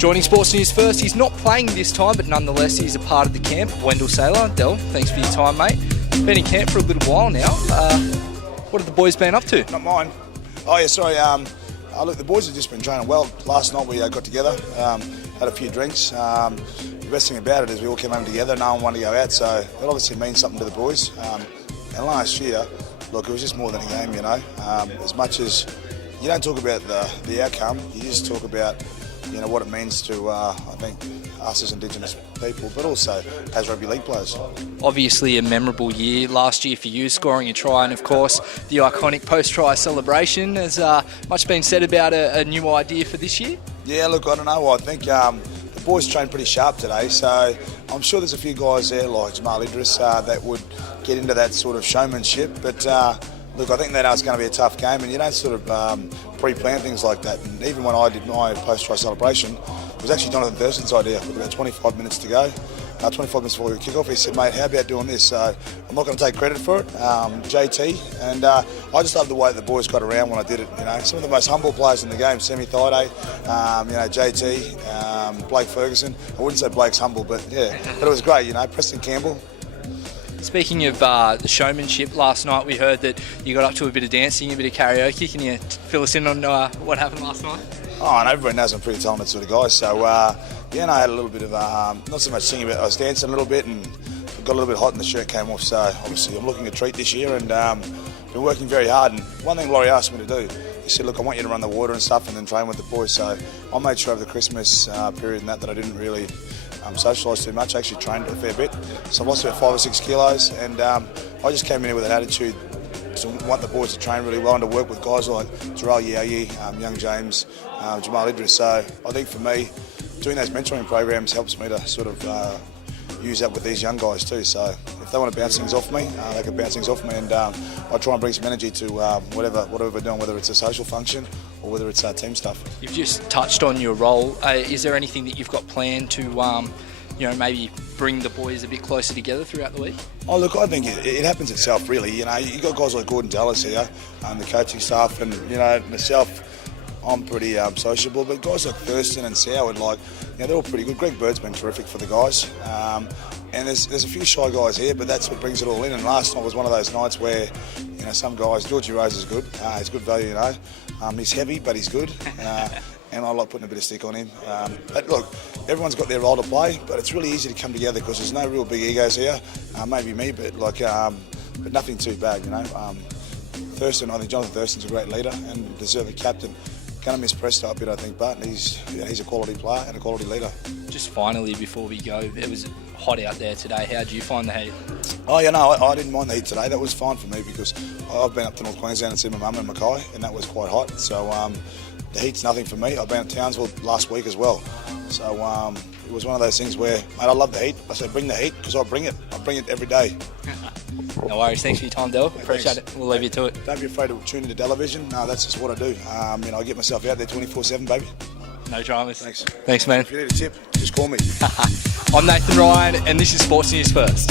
Joining Sports News First, he's not playing this time, but nonetheless he's a part of the camp. Wendell Saylor. Del, thanks for your time, mate. Been in camp for a little while now. What have the boys been up to? Not mine. Oh yeah, sorry. Look, the boys have just been training well. Last night we got together, had a few drinks. The best thing about it is we all came home together. No one wanted to go out, so it obviously means something to the boys. And last year, look, it was just more than a game, you know. As much as you don't talk about the outcome, you just talk about, you know, what it means to, I think, us as Indigenous people, but also as rugby league players. Obviously a memorable year last year for you, scoring a try, and of course the iconic post-try celebration. Has much been said about a new idea for this year? Yeah, look, I don't know. I think the boys trained pretty sharp today, so I'm sure there's a few guys there like Jamal Idris that would get into that sort of showmanship, but look, I think they know it's going to be a tough game, and you don't sort of pre-plan things like that. And even when I did my post-try celebration, it was actually Jonathan Thurston's idea with about 25 minutes to go. 25 minutes before we kick off, he said, mate, how about doing this? So I'm not going to take credit for it, JT, and I just love the way the boys got around when I did it. You know, some of the most humble players in the game, Semi Thaiday, you know, JT, Blake Ferguson. I wouldn't say Blake's humble, but yeah, but it was great, you know, Preston Campbell. Speaking of the showmanship, last night we heard that you got up to a bit of dancing, a bit of karaoke. Can you fill us in on what happened last night? Oh, and everyone knows I'm pretty talented sort of guy, so yeah, and I had a little bit of, not so much singing, but I was dancing a little bit and got a little bit hot and the shirt came off, so obviously I'm looking a treat this year and been working very hard. And one thing Laurie asked me to do, he said, look, I want you to run the water and stuff and then train with the boys, so I made sure over the Christmas period and that I didn't really socialise too much. I actually trained a fair bit, so I lost about 5 or 6 kilos, and I just came in here with an attitude to want the boys to train really well and to work with guys like Jarrell Yayi, Young James, Jamal Idris. So I think for me, doing those mentoring programs helps me to sort of use that with these young guys too. So if they want to bounce things off me, they can bounce things off me, and I try and bring some energy to whatever we're doing, whether it's a social function or whether it's team stuff. You've just touched on your role. Is there anything that you've got planned to, you know, maybe bring the boys a bit closer together throughout the week? Oh, look, I think it happens itself, really. You know, you've got guys like Gordon Dallas here, the coaching staff, and, you know, myself, I'm pretty sociable, but guys like Thurston and Soward, like, you know, they're all pretty good. Greg Bird's been terrific for the guys. And there's a few shy guys here, but that's what brings it all in. And last night was one of those nights where, you know, some guys, Georgie Rose is good. He's good value, you know. He's heavy, but he's good. And I like putting a bit of stick on him. But look, everyone's got their role to play, but it's really easy to come together because there's no real big egos here. Maybe me, but like, but nothing too bad, you know. Thurston, I think Jonathan Thurston's a great leader and deserving captain. Going to miss Presto a bit, I think, but he's a quality player and a quality leader. Just finally, before we go, it was hot out there today. How do you find the heat? Oh, yeah, no, I didn't mind the heat today. That was fine for me because I've been up to North Queensland and seen my mum in Mackay, and that was quite hot. So the heat's nothing for me. I've been at Townsville last week as well. So it was one of those things where, mate, I love the heat. I say bring the heat because I bring it. I bring it every day. No worries. Thanks for your time, Del. Appreciate it. We'll leave you to it. Don't be afraid to tune into television. No, that's just what I do. You know, I get myself out there 24/7, baby. No dramas. Thanks. Thanks, man. If you need a tip, just call me. I'm Nathan Ryan, and this is Sports News First.